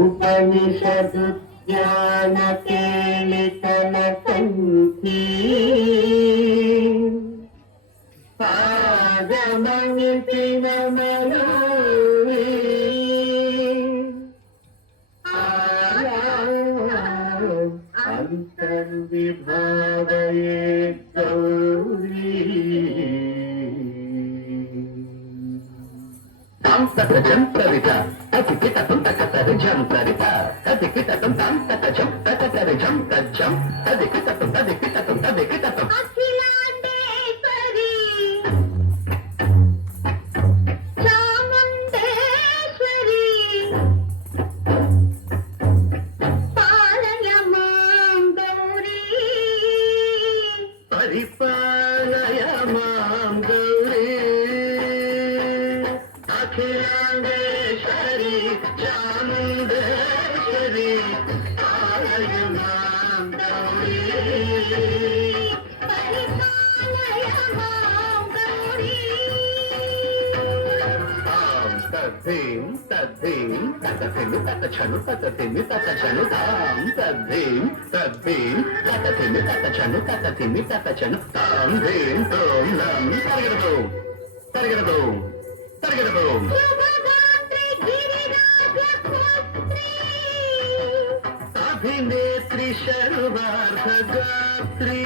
उपनिषदु ज्ञान केलितन संखी आगमनितिन मनोवी अंतर्विभावये गौरी जंतरिता अतिकितम तकतर जंतरिता अतिकितम तकतर जम तजम अतिकितम अखिलांडेश्वरी चामुंडेश्वरी पालय मां गौरी परिपालय मां गौरी अखिलांडेश्वरी चामुंडेश्वरी पालय मां गौरी परिपालय मां गौरी तद्धीं तद्धीं ततछनु तां तद्धीं ततछनु तां धीं तों नं तर्गडबों शुभगात्री गिरिराजपुत्री अभिनेत्री शर्वार्धगात्री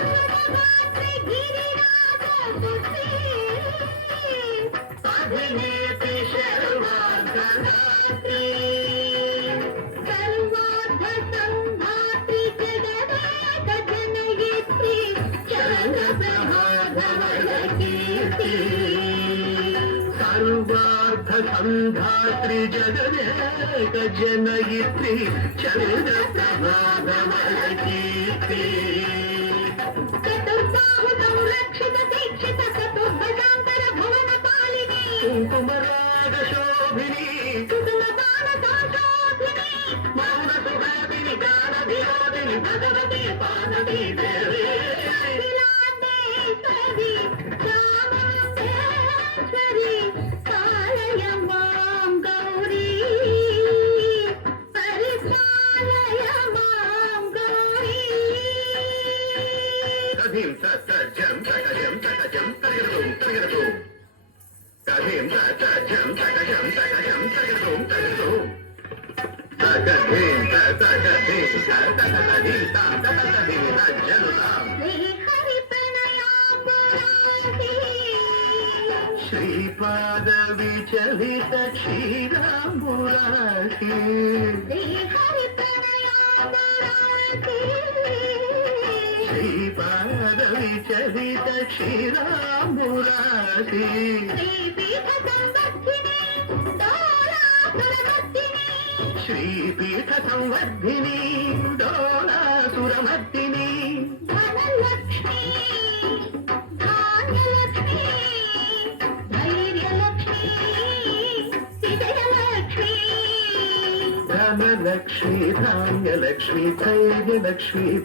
शुभगात्री गिरिराजपुत्री अभिनेत्री शर्वार्धगात्री सर्वार्थ संधात्री जगदेक जनयित्री चरणप्रभाधवलकीर्ति सर्वार्थ संधात्री जगदेक जनयित्री चरण प्रभाधवलकीर्ति चतुर्बाहु संरक्षित दीक्षित चतुर्भुजांतर भुवन पालिनी कुंकुमराग शोभिनी कुसुमदान दोषोधिनी मौन सुभागिनी गान विनोदिनी भगवती पार्वती देवी अखिलांडेश्वरी चामुंडेश्वरी पालय मां गौरी परिपालय मां गौरी तधीं तजम तर्गडबों तधीं तजम तर्गडबों तगधीं तजनुतां श्री हरि प्रणयापुरासी श्रीपाद विचलित क्षीराम्बुराशी श्री हरि प्रणयापुरासी श्रीपाद विचलित क्षीराम्बुराशी श्रीपीठ संवर्धिनी डोलासुरमर्दिनी श्रीपीठ संवर्धिनी डोलासुरमर्दिनी धनलक्ष्मी धान्यलक्ष्मी धैर्यलक्ष्मी विजयलक्ष्मी धनलक्ष्मी धान्यलक्ष्मी धैर्यलक्ष्मी